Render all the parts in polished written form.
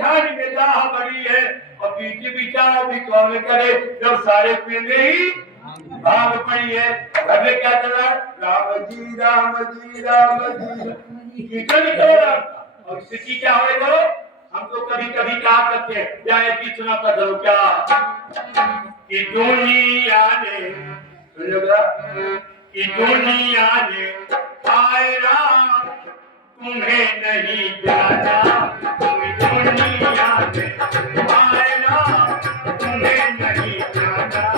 जेठानी में चाह बड़ी है और पीछे भी चाह भी कौन करे जब सारे पीने ही भाग पड़ी है। घर में क्या चल रहा है? राम जी राम जी राम जी कीर्तन निकल रहा और स्थिति क्या हो बोलो। हम तो कभी कभी कहा करते हैं क्या एक ही सुनाता करो क्या कि दुनिया ने सुनोगा कि दुनिया ने आए राम तुम्हें नहीं जाना दुनिया ने आए राम तुम्हें नहीं जाना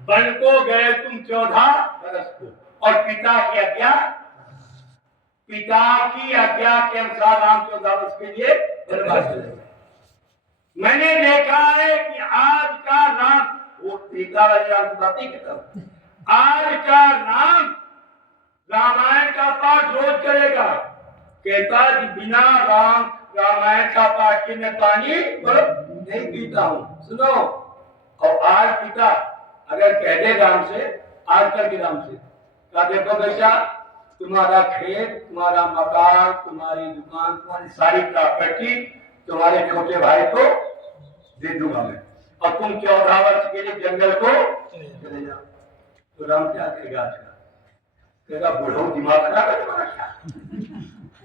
बन को गए तुम 14 बरस को और पिता की आज्ञा के अनुसार राम 14 वर्ष के लिए वनवास चले। मैंने देखा है कि आज का राम वो पिता राम की बात नहीं कहता आज का राम रामायण का पाठ रोज करेगा कहता कि बिना रामायण का पाठ के मैं पानी नहीं पीता हूँ। सुनो और आज पिता अगर कह दे राम से आजकल के राम से क्या देखो बेटा तुम्हारा खेत तुम्हारा मकान तुम्हारी दुकान तुम्हारी सारी प्रॉपर्टी तुम्हारे छोटे भाई को दे दूंगा मैं और तुम 14 वर्ष के लिए जंगल को चले जाओ। तो राम क्या कहेगा आज का कहेगा बुढ़ऊ दिमाग खराब है तुम्हारा क्या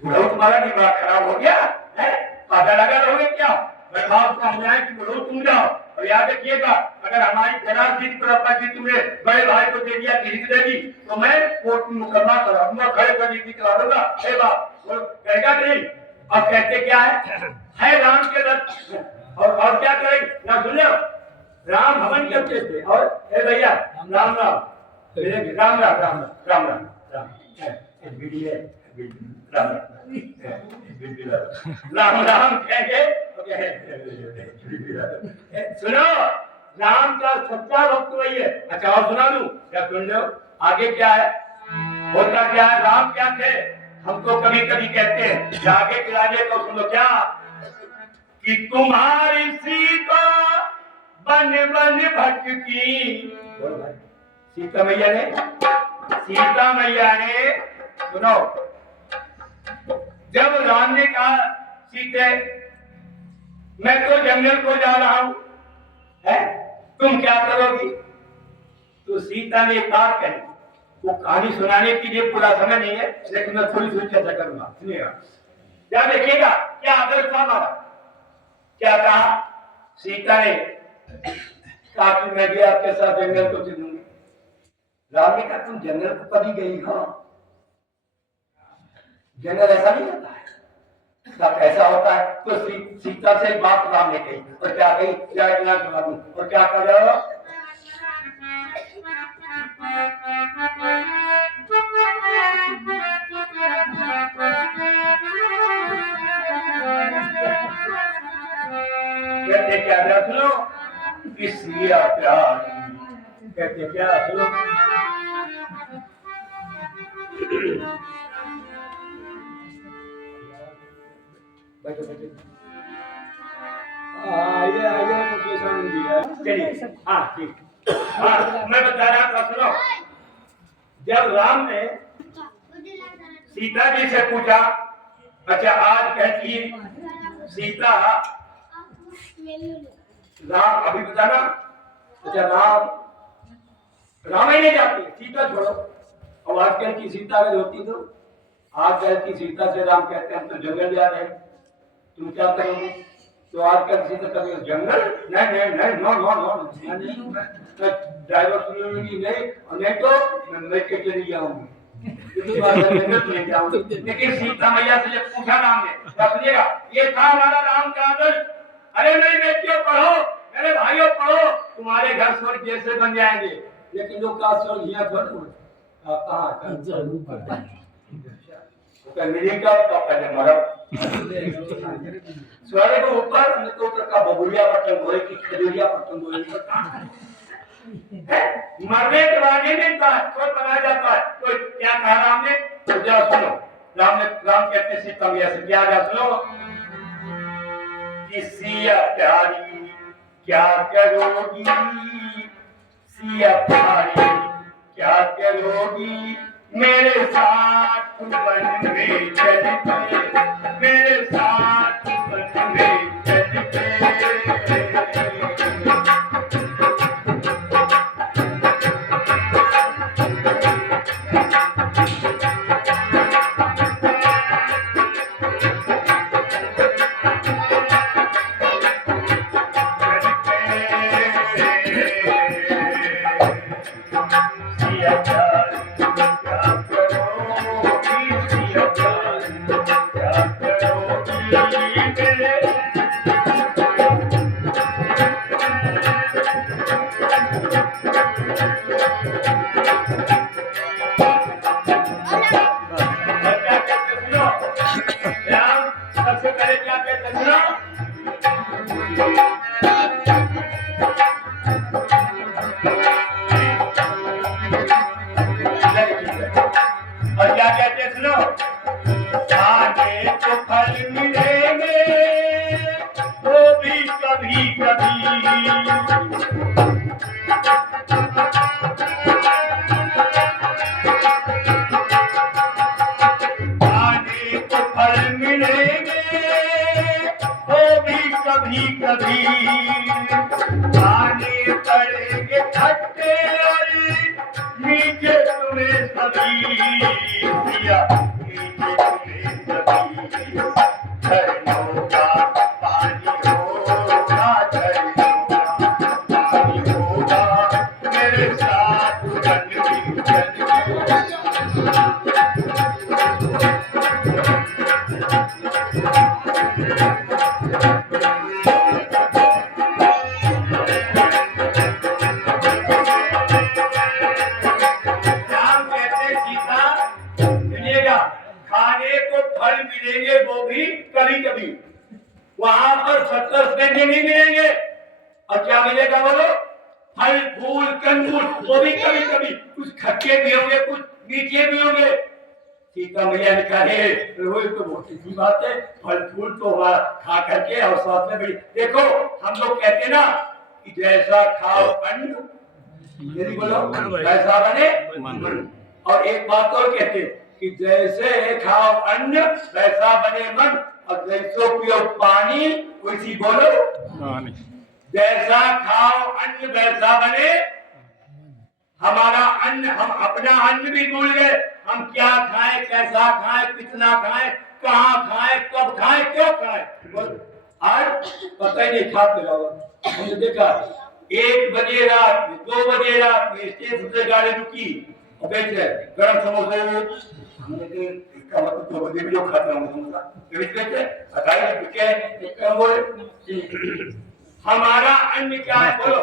बुढ़ऊ तुम्हारा दिमाग खराब हो गया है पता लगा रहोगे क्या भाव को हम जाए कि बुढ़ऊ तुम जाओ और याद रखिएगा अगर हमारी जरा सी प्रॉपर्टी तुमने बड़े भाई को दे दिया किसी को दे दी तो मैं कोर्ट में मुकदमा करा दूंगा खड़े कर दी करा दूंगा हे बाप वो कहेगा नहीं। अब कहते क्या है राम के रथ और क्या करेंगे ना सुन लो राम हवन करते थे और हे भैया राम राम राम राम राम राम राम राम वीडियो राम राम राम कहेंगे सुनो राम का सच्चा भक्त वही है। अच्छा और सुना दूं क्या सुन लो आगे क्या है होता क्या है राम क्या थे हम तो कभी कभी कहते हैं आगे के आगे तो सुनो क्या कि तुम्हारी सीता बन बन भटकी बोल भाई सीता मैया ने सुनो जब राम ने कहा सीते मैं तो जंगल को जा रहा हूं है तुम क्या करोगी तो सीता ने एक बात कही वो कहानी सुनाने के लिए पूरा समय नहीं है लेकिन मैं थोड़ी सी चर्चा करूंगा सुनिएगा क्या देखिएगा क्या आदर्श था हमारा क्या कहा सीता ने कहा कि मैं भी आपके साथ जंगल को चलूंगी राम ने कहा तुम जंगल को कभी गई हो जंगल ऐसा नहीं होता है सब ऐसा होता है तो सीता से एक बात राम ने कही और क्या कही क्या इतना सुना दूं और क्या कर रहे हो कहते क्या सुनो इसलिए प्यार कहते क्या सुनो बैठो चलिए हाँ ठीक हाँ मैं बता रहा था सुनो जब राम ने सीता जी से पूछा अच्छा आज कहती सीता राम अभी बताना अच्छा राम ही नहीं जाती सीता छोड़ो और आजकल की सीता अगर होती तो आजकल की सीता से राम कहते हैं हम तो जंगल जा रहे हैं तुम क्या करोगे तो आजकल सीता कभी जंगल नहीं नो ड्राइवर सुनेगी नहीं और नहीं तो मैं लेके चली जाऊंगी लेकिन सीता मैया से जब पूछा राम ने, समझिएगा ये था हमारा राम का आदर्श। अरे नहीं बेटियों पढ़ो, मेरे भाइयों पढ़ो, तुम्हारे घर स्वर्ग जैसे बन जाएंगे। लेकिन लोग का स्वर्ग यहाँ थोड़ा कहाँ मिली का पहले मरब स्वर्ग ऊपर नहीं तो का बबुरिया पतंग होए कि खजूरिया पतंग होए मरने के बाद नहीं मिलता है, कोई बनाया जाता है। तो क्या कहा राम ने, तो जा सुनो। राम कहते सीता मैया से क्या जा सुनो, कि सिया प्यारी क्या करोगी, सिया प्यारी क्या करोगी, मेरे साथ वन में चलते, मेरे साथ वन में चलते। और क्या कहते सुनो, खाने को फल मिलेंगे वो भी कभी कभी, खाने को फल मिलेंगे वो भी कभी कभी, खाने पड़ेंगे खट्टे और मीठे तुम्हें सभी, दिया मीठे तुम्हें सभी, झरनों का पानी होगा, झरनों का पानी होगा, मेरे साथ वन में चलते। खाने को फल मिलेंगे वो भी कभी कभी, वहां पर 70 व्यंजन नहीं मिलेंगे। और क्या मिलेगा बोलो, फल फूल कंदमूल वो भी कभी कभी, कुछ खट्टे भी होंगे कुछ मीठे भी होंगे। सीता मैया ने कहा वही तो बहुत सी बात है, फल फूल तो हमारा खा करके और साथ में भी देखो हम लोग कहते ना कि जैसा खाओ अन्न यदि बोलो वैसा बने मन। और एक बात और कहते कि जैसे खाओ अन्न वैसा बने मन, और जैसो पियो पानी वैसी बोलो जैसा खाओ अन्न वैसा बने हमारा अन्न। हम अपना अन्न भी भूल गए, हम क्या खाएं, कैसा खाएं, कितना खाएं, कहाँ खाएं, कब खाएं, क्यों खाएं, आज पता ही नहीं खाते रहो। हमने देखा 1 बजे रात में 2 बजे रात में स्टेशन से गाड़ी रुकी और बैठे गरम समोसे, हमने इसका मतलब 2 बजे भी लोग खाते होंगे समोसा। हमारा अन्न क्या है बोलो,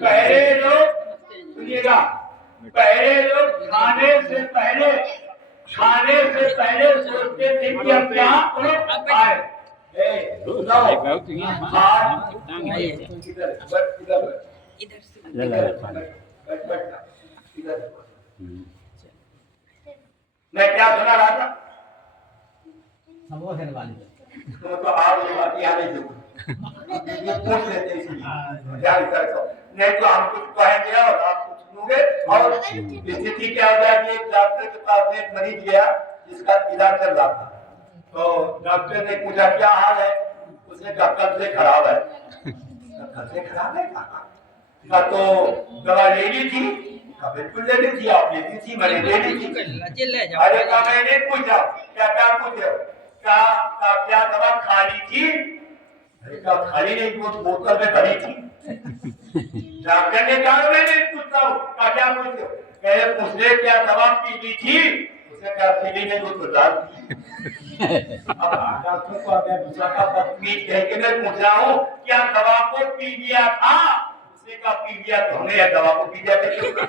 पहले लोग सुनिएगा, पहले लोग खाने से पहले सोचते थे कि हम क्या खाएं। मैं क्या सुना रहा था, तो आप ये बात याद नहीं पूछ लेते नहीं तो हम कुछ कहेंगे और आप कुछ सुनोगे। और स्थिति क्या हो जाएगी, एक डॉक्टर के पास एक मरीज गया जिसका इलाज चल रहा था, तो डॉक्टर ने पूछा क्या हाल है, उसने कहा कल से खराब है। कल से खराब है कहा, तो दवा ले ली थी, बिल्कुल ले ली थी, आप ले ली थी, मैंने ले ली थी। अरे कहा मैंने पूछा क्या क्या पूछे, क्या दवा खाली थी, खाली नहीं वो बोतल में भरी थी। डॉक्टर ने कहा मैं नहीं पूछता हूँ क्या पूछते हो, पूछने क्या दवा पी ली थी, उसने कहा पीली नहीं वो तो डाल दी। अब डॉक्टर को मैं दूसरा का बदतमीज कह के मैं पूछ रहा हूँ क्या दवा को पी लिया था? उसने कहा पी लिया तो हमने या दवा को पी लिया कैसे होगा?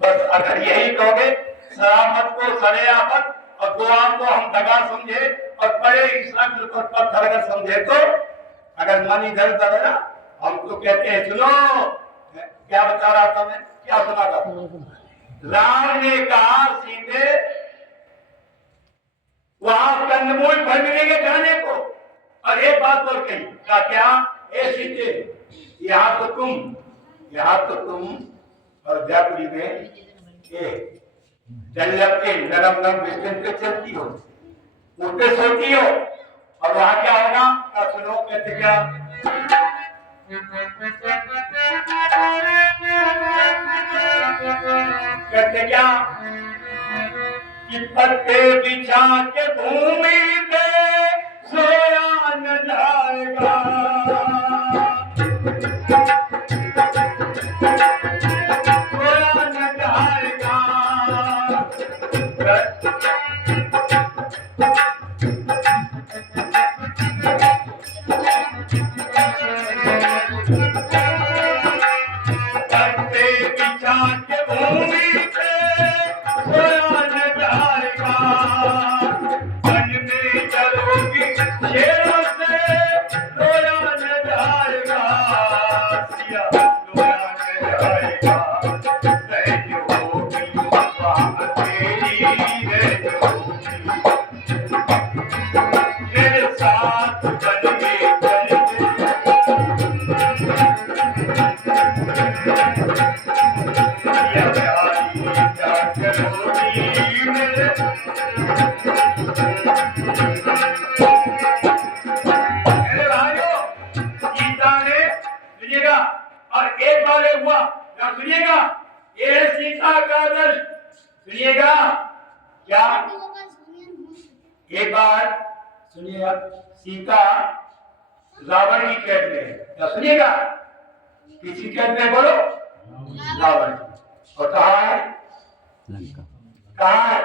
बस अगर यही कहोगे सलामत को सरेआफत और दुआ को हम दगा समझे और बड़े ईसा को पत्थर अगर समझे तो अगर मन इधर उधर है ना हम तो कहते हैं सुनो क्या बता रहा था मैं क्या सुना था? राम ने कहा सीधे वहां कंदमूल फल मिलेंगे खाने को और एक बात बोल कही क्या ए सीधे यहाँ तो तुम और जयपुरी में जल्लभ के नरम नरम बिस्तर पे चलती हो उस पे सोती हो और वहां क्या होगा सुनो कहते क्या कहते क्या कि पत्ते बिछा के भूमि पे सोया न जाएगा सोया न जाएगा और एक बार हुआ सुनिएगा ये सीता का आदर्श सुनिएगा क्या एक बार सुनिएगा सीता रावण की कैद में क्या सुनिएगा किसी कैद में बोलो रावण और कहा है कहा है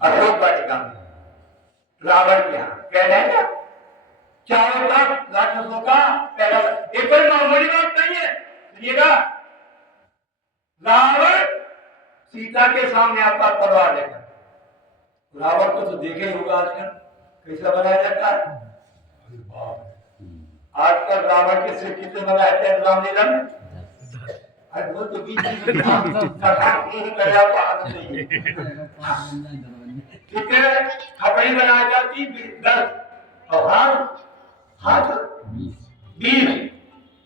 अशोक वाटिका में रावण के यहाँ कैद है क्या चारों तरफ राक्षसों का पहला एक कोई मामूली बात नहीं है सुनिएगा रावण सीता के सामने आता तलवार लेकर रावण को तो देखे होगा आजकल कैसा बनाया जाता है आजकल रावण के सिर कितने बनाए जाते हैं रामलीला में अरे वो तो बीच ठीक है खपड़ी बनाई जाती 10 और हाथ 20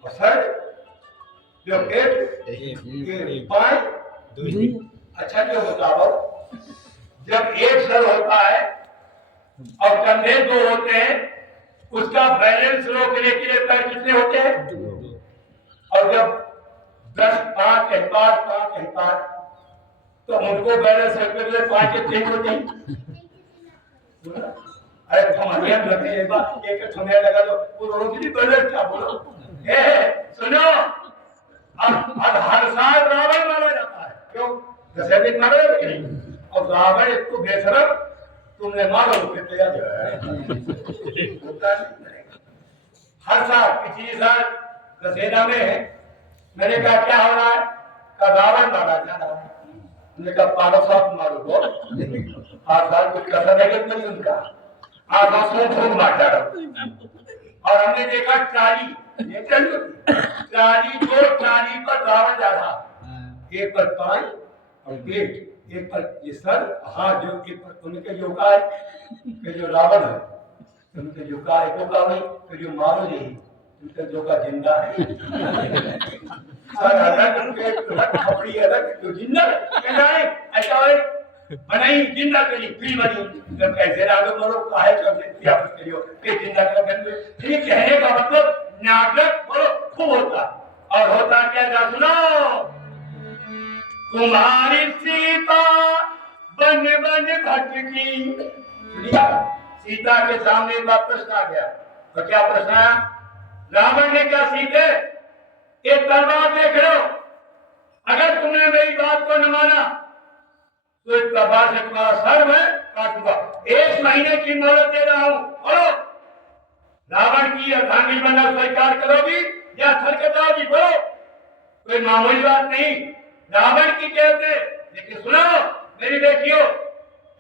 और सर जो पेट पांच अच्छा जो बताओ जब एक सर होता है और कंधे 2 होते हैं उसका बैलेंस रोकने के लिए पैर कितने होते हैं और जब 10 5 तो उनको बैलेंस रखने के लिए 5 के 3 होते हैं अरे हमारे यहाँ लगे एक बार एक सुनने लगा तो वो रोज नहीं बैलेंस क्या बोलो सुनो अब हर साल रावण मारा जाता है क्यों दशहरे दिन मारा जाता है अब रावण इसको बेशरम तुमने मारो फिर तैयार होता नहीं हर साल पिछले साल दशहरा में मैंने कहा क्या हो रहा है कहा रावण मारा जा रहा है मैंने कहा 500 मारो को हर साल कुछ कसर है नहीं उनका आज खूब मार डाला और हमने देखा ट्राली ट्राली पर रावण जा रहा एक पर पाई और पेट एक पर ये सर हाँ जो एक पर उनके जो का है जो रावण है उनके जो का है को का नहीं तो जो मारो नहीं उनका जो का जिंदा है सर अलग पेट अलग खपड़ी अलग जो जिंदा कहना है ऐसा है बनाई जिंदा करी फ्री बनी जब कैसे रागो मरो काहे करने क्या करियो के जिंदा करने ठीक कहने का मतलब नाटक बोलो खूब होता और होता क्या जा सुनो तुम्हारी सीता बन बन भटकी सीता के सामने एक बार प्रश्न आ गया तो क्या प्रश्न आया रावण ने क्या सीते एक तलवार देख लो अगर तुमने मेरी बात को न माना तो इस प्रकार से तुम्हारा सर मैं काटूंगा। 1 महीने की मोहलत दे रहा हूं। बोलो रावण की अर्धांगिनी बनना स्वीकार करोगी या सर कटाओगी? बोलो, कोई मामूली बात नहीं। रावण की कहते, लेकिन सुनो मेरी बेटियों,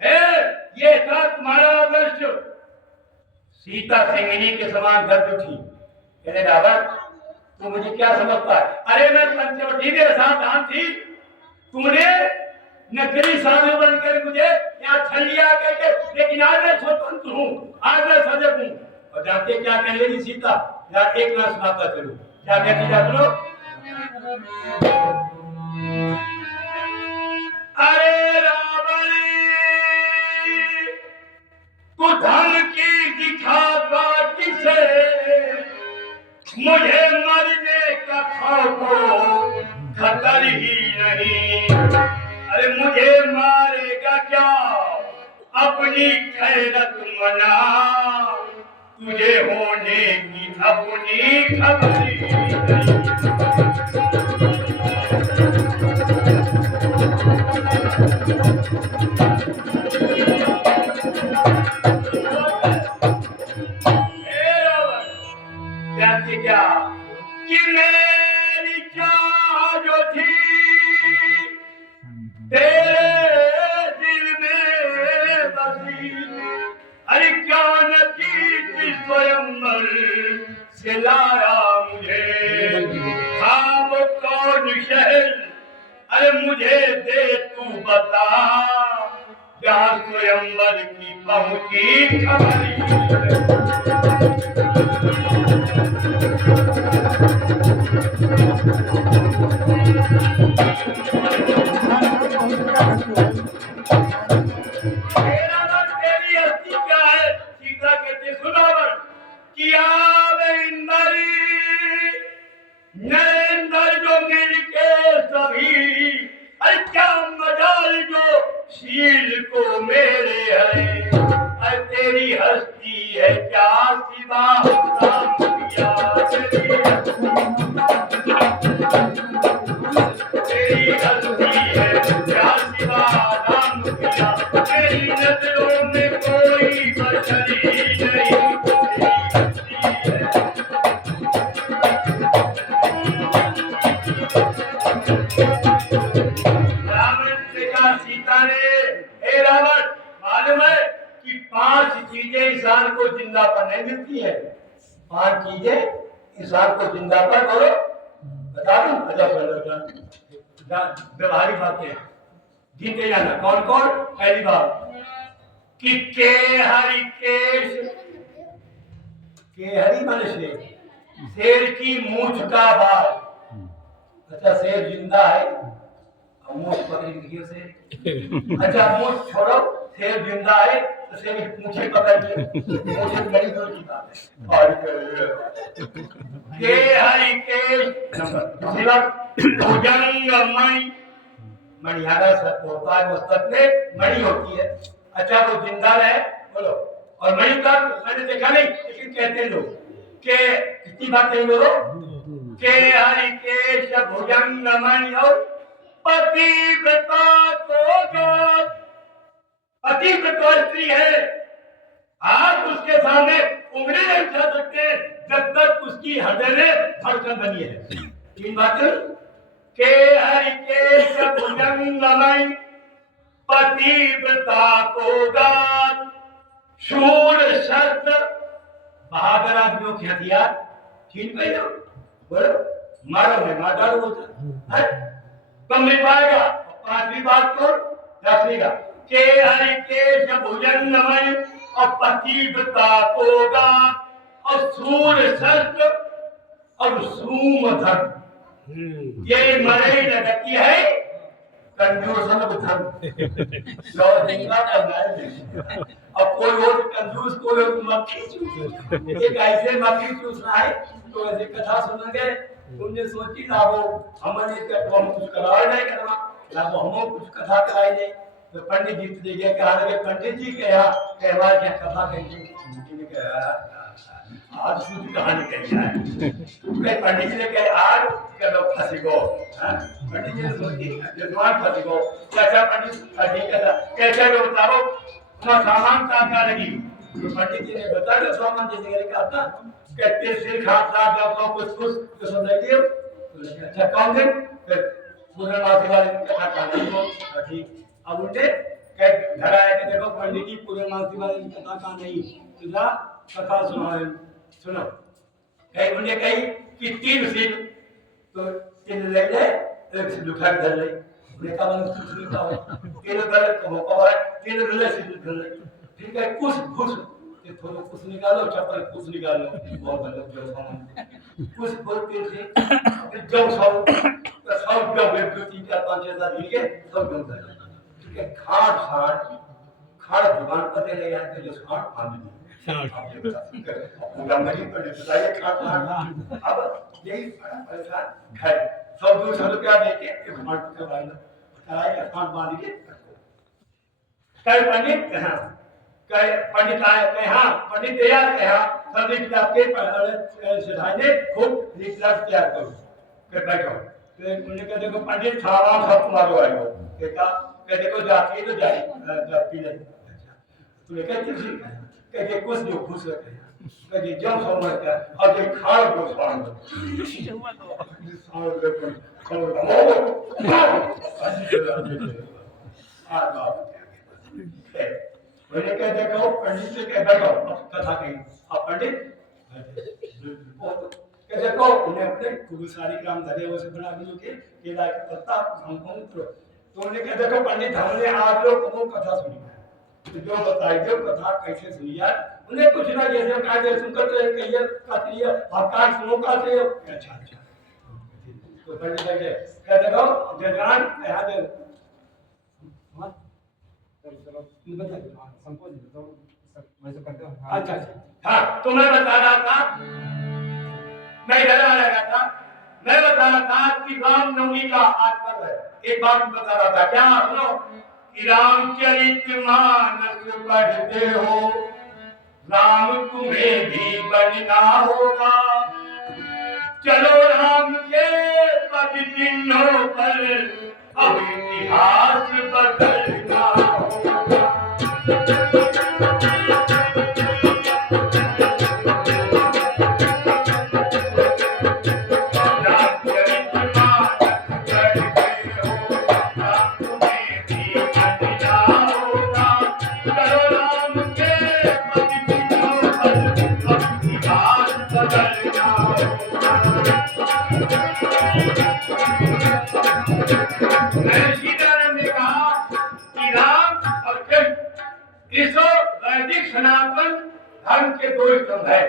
है ये था तुम्हारा आदर्श। सीता सिंगिनी के समान गर्ज उठी। कहने रावण तू मुझे क्या समझता है? अरे मैं पंचवटी के सावधान थी, तुमने नकली साधु बनकर मुझे यहाँ छलिया करके, लेकिन आज मैं स्वतंत्र हूँ, आज मैं सजग हूँ। और जानते क्या कह रही सीता? या एक ना सुनाता चलो, क्या कहती जा सुनो। अरे रावण तू धमकी दिखाता किसे, मुझे मरने का खौफ खतर ही नहीं। अरे मुझे मारेगा क्या, अपनी खैरत मना, तुझे होने की अपनी खबर ही नहीं। क्या कि मेरी चाह जो थी तेरे दिल में बसी, अरे क्या नतीजी स्वयंवर से लाया मुझे, हाँ वो कौन शहर, अरे मुझे दे तू बता, जहाँ स्वयंवर की पहुंची खबरी। शील को मेरे है, तेरी हस्ती है क्या सिवा तेरी हस्ती है क्या सिवा राम किया, तेरी नजरों में कोई बचरी नहीं, सीता ने, हे रावण मालूम है कि 5 चीजें इंसान को जिंदा पर नहीं मिलती है। 5 चीजें इंसान को जिंदा पर, बोलो बता दूं? व्यवहारिक बातें जीते जाना। कौन कौन? पहली बात कि के हरि केश, के हरि माने शेर की मूंछ का बाल। अच्छा शेर जिंदा है, मूंछ पकड़ के से, अच्छा मूंछ छोड़ो, शेर जिंदा है तो शेर की मूंछें पकड़ के, मूंछें बड़ी दूर की बात है। और के हरि केश, दूसरी बात भुजंगमणि, मणिहारा सत होता है, मस्तक में मणि होती है। अच्छा वो जिंदा रहे, बोलो। और मणि का मैंने देखा नहीं, लेकिन कहते हैं लोग के, कितनी बात नहीं बोलो, के हरि केश भुजंगमणि और पतिव्रता को जो, पतिव्रता स्त्री है, आप उसके सामने उंगली नहीं उठा सकते जब तक उसकी हृदय में धड़कन बनी है। 3 बातें के हरि केश भुजंगमणि पतिव्रता को गात, शूर शस्त्र बहादुर आदमियों के हथियार। ठीक है ना? बोलो मारो में मार डालो होता है, कम नहीं पाएगा। 5वीं बात को 10वीं का के हरि केश भुजंगमणि और पतिव्रता को गात, और शूर शस्त्र और सूमधन, ये मरे लगती है कंजूस धर्म। अब कोई और कंजूस, कोई और मक्खी चूस, एक ऐसे मक्खी चूसना है तो ऐसे कथा सुनेंगे, तुमने सोची ना वो हमने तो हम कुछ कराए नहीं करना ना, वो हम कुछ कथा कराई नहीं। तो पंडित जी देखिए कहा लगे, पंडित जी के यहाँ हमारे यहाँ कथा करेंगे। आज शुद्ध कहानी कही है कई पंडित जी ने कहे आज कदम फंसी गो पंडित जी ने सोची जजमान फंसी गो कैसा पंडित फंसी कैसा लो बताओ तुम्हारा सामान क्या लगी तो पंडित जी ने बताया सामान जैसे करे का था कहते सिर खाट साथ जाओ कुछ तो समझ दियो तो अच्छा कौन से फिर पूर्णमासी वाले दिन कथा कहानी को ठीक अब उनसे कह घर आया कि देखो पंडित जी पूर्णमासी वाले दिन कथा कहा नहीं तुझा कथा सुनो कहीं उन्हें कही कि 3 सीट तो 3 ले ले एक सीट उठा के धर ले उन्हें कहा मैंने कुछ नहीं कहा 3 धर को कहा 3 ले सीट धर ले ठीक है कुछ ये थोड़ा कुछ निकालो चप्पल कुछ निकालो बहुत गलत जो सामान कुछ बहुत तेज से जब सब जब 1 2 3 4 5 6 7 लिए सब जम गए ठीक है खाड़ दुकान पर ले जाते जो खाड़ फांद दी गंगरी पर बताइए खाड़ अब यही परेशान है 100-200 रुपया देके खाड़ के भाई कराए का खाड़ बांध के कई पंडित कई पंडित आए कहे हाँ पंडित तैयार कहे हाँ सब लिख के सिधाई ने खूब लिख तैयार करो के बैठो तो उन्होंने कहा देखो पंडित थारा सब तुम्हारो आएगा कहते देखो जाती है तो जाती नहीं तूने कहते कहते कुछ जो खुश रखे कहते जब समझ का और जो खाड़ को स्वान मैंने कह देखो पंडित से कह बैठो कथा कही अब पंडित कह देखो उन्हें अपने खूब सारी काम धरे वो से बना के केला का पत्ता हमको तो उन्हें कह देखो पंडित हमने आज लोग को कथा सुनी तो जो बताई जो कथा कैसे सुनी यार उन्हें कुछ ना जैसे कहा जैसे सुन करते हैं कहिए कहती है आकाश सुनो कहते हो अच्छा तो पंडित कह देखो जजमान कहा दे अच्छा हाँ तो मैं बता रहा था मैं इधर आ रहा था मैं बता रहा था कि रामनवमी का आज पर्व है एक बात बता रहा था क्या सुनो कि रामचरित मानस पढ़ते हो राम तुम्हें भी बनना होगा चलो राम के पद चिन्हों पर अब इतिहास बदलना होगा सनातन धर्म के 2 स्तंभ है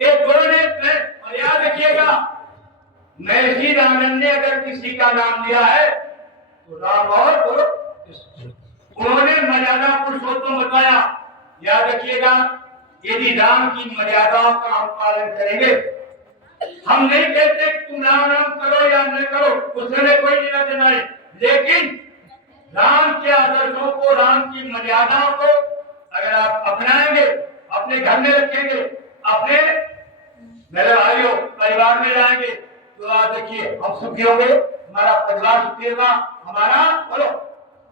एक गोने में और याद रखिएगा महर्षि ने अगर किसी का नाम लिया है तो राम और उन्होंने मर्यादा पुरुषोत्तम बताया याद रखिएगा यदि राम की मर्यादाओं का हम पालन करेंगे हम नहीं कहते तुम राम करो या न करो उसमें कोई लेना देना नहीं लेकिन राम के आदर्शों को राम की मर्यादाओं को अगर आप अपनाएंगे अपने घर में रखेंगे अपने मेरे भाइयों परिवार में जाएंगे तो आप देखिए हम सुखी होंगे हमारा परिवार सुखी होगा हमारा बोलो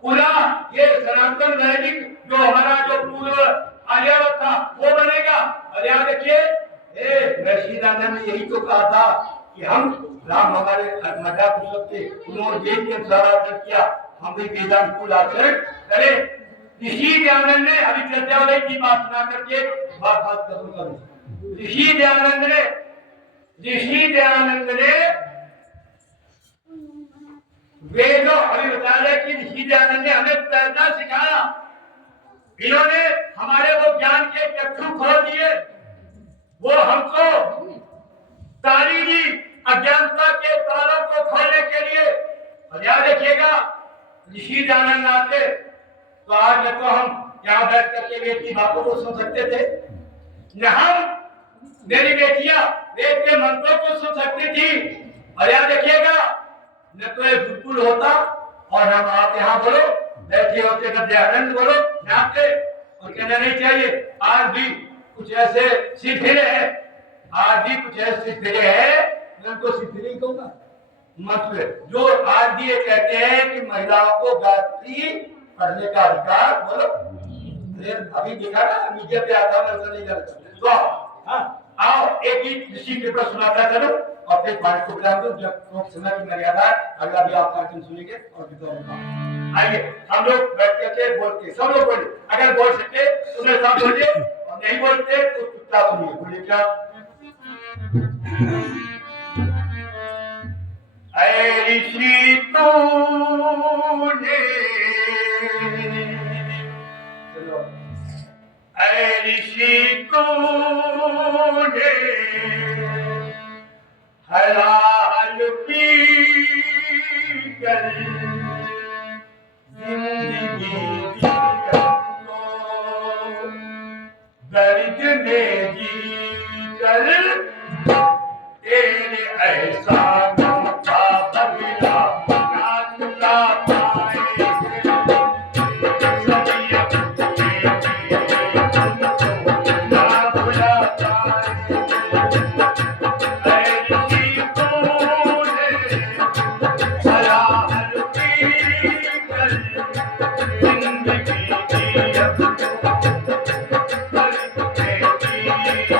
पूरा ये सनातन वैदिक जो हमारा जो पूर्व आर्यावत था वो बनेगा और याद रखिए महर्षि ने यही तो कहा था कि हम राम हमारे मजा पुरुष थे उन्होंने देश के अनुसार आचरण किया हम भी वेदांत आचरण करें ऋषि दयानंद ने अभी चर्चावली की बात सुना करके बात खत्म करूं ऋषि दयानंद ने वेदों अभी बता रहे कि ऋषि दयानंद ने हमें तैरना सिखाया इन्होंने हमारे वो ज्ञान के चक्षु खोल दिए वो हमको तारीरी अज्ञानता के तारों को खोलने के लिए और याद रखिएगा ऋषि दयानंद आते तो आज न तो हम यहाँ बैठ करके वेद की बातों को सुन सकते थे न हम मेरी बेटियां वेद के मंत्रों को सुन सकती थी और याद रखिएगा न तो ये बिल्कुल होता और हम आप यहाँ बोलो बैठे होते गद्यानंद बोलो यहाँ पे और कहना नहीं चाहिए आज भी कुछ ऐसे सीधे हैं आज भी कुछ ऐसे सिद्धरे हैं, मैं उनको सिद्ध नहीं कहूंगा, मतलब जो आज भी ये कहते हैं कि महिलाओं को गायत्री करने का अधिकार, बोलो अभी देखा ना मीडिया पे आता, मैं ऐसा नहीं करता। तो हाँ आओ एक गीत ऋषि के ऊपर सुनाता करो और फिर बारिश को बुला दो, जब समय की मर्यादा है, अगला भी आप कार्यक्रम सुनेंगे और विद्वान आइए हम लोग बैठ के बोलते, सब लोग बोले, अगर बोल सकते तो मेरे साथ बोलिए और नहीं बोलते तो चुपचाप सुनिए, बोलिए क्या ऐ ऋषि तूने, ऐ ऋषि तूने हलाल पी कर जिंदगी दी हमको, दर्द में जी कर तेरे ऐसा मौका बदला ना चुका पाएंगे, सभी अपने तुमको ना भुला पाएंगे। ऐ ऋषि तूने हलाल पी कर जिंदगी दी हमको, दर्द में जी कर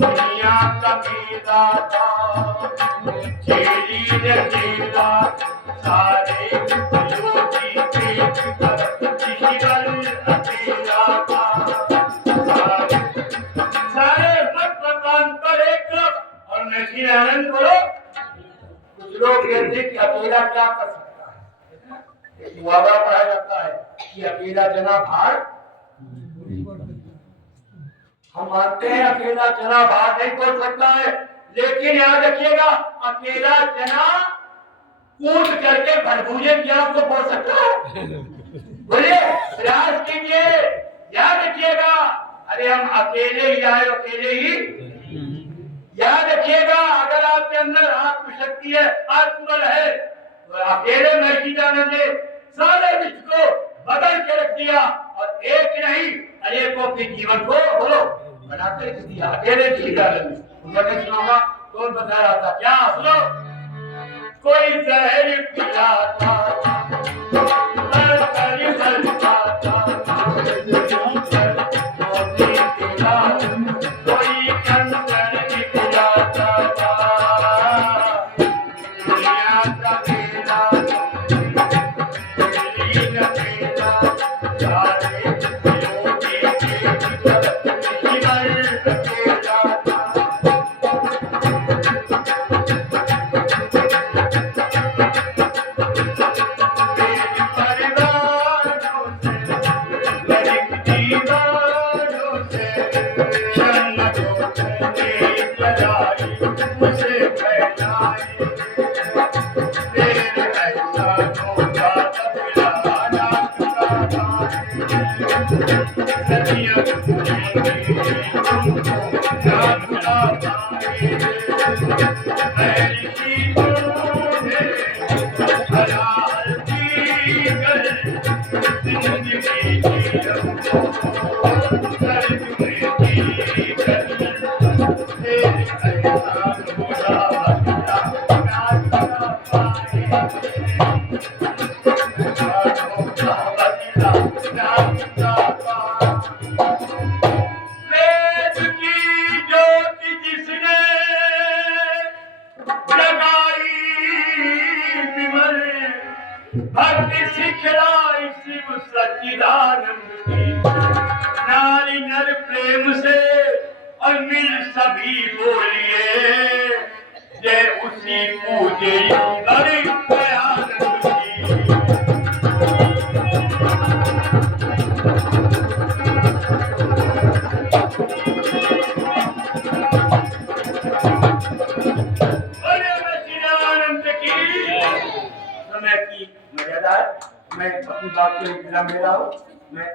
दुनिया का मेरा सारे योगी के अकेला था, सारे मत भगवान पर एक और नशीन आनंद बोलो। कुछ लोग कहते हैं कि अकेला क्या कर सकता है, एक मुहावरा पढ़ा जाता है कि अकेला जना भार, हम मानते हैं अकेला चना भार नहीं तोड़ सकता है, लेकिन याद रखिएगा अकेला चना कूट करके भरभूजे की आग को फोड़ सकता है। बोलिए प्रयास कीजिए, याद रखिएगा। अरे हम अकेले ही आए, अकेले ही याद रखिएगा। अगर आपके अंदर आत्मशक्ति है, आत्मबल है, तो अकेले महर्षि ने सारे विश्व को बदल के रख दिया और एक नहीं अनेकों के जीवन को बोलो बनाते रख दिया। अकेले उन्होंने सुना कौन बता रहा था, क्या सुनो, कोई जहर पिलाता कोई कंकर पिलाता दुनिया का मेला भक्ति सिखलाई शिव सच्चिदानंद की, नारी नर प्रेम से और मिल सभी बोलिए, जय उसी पूजे हरि दयानंद की। समय की मर्यादा है, मैं अपनी बात के लिए विराम दे रहा हूँ। मैं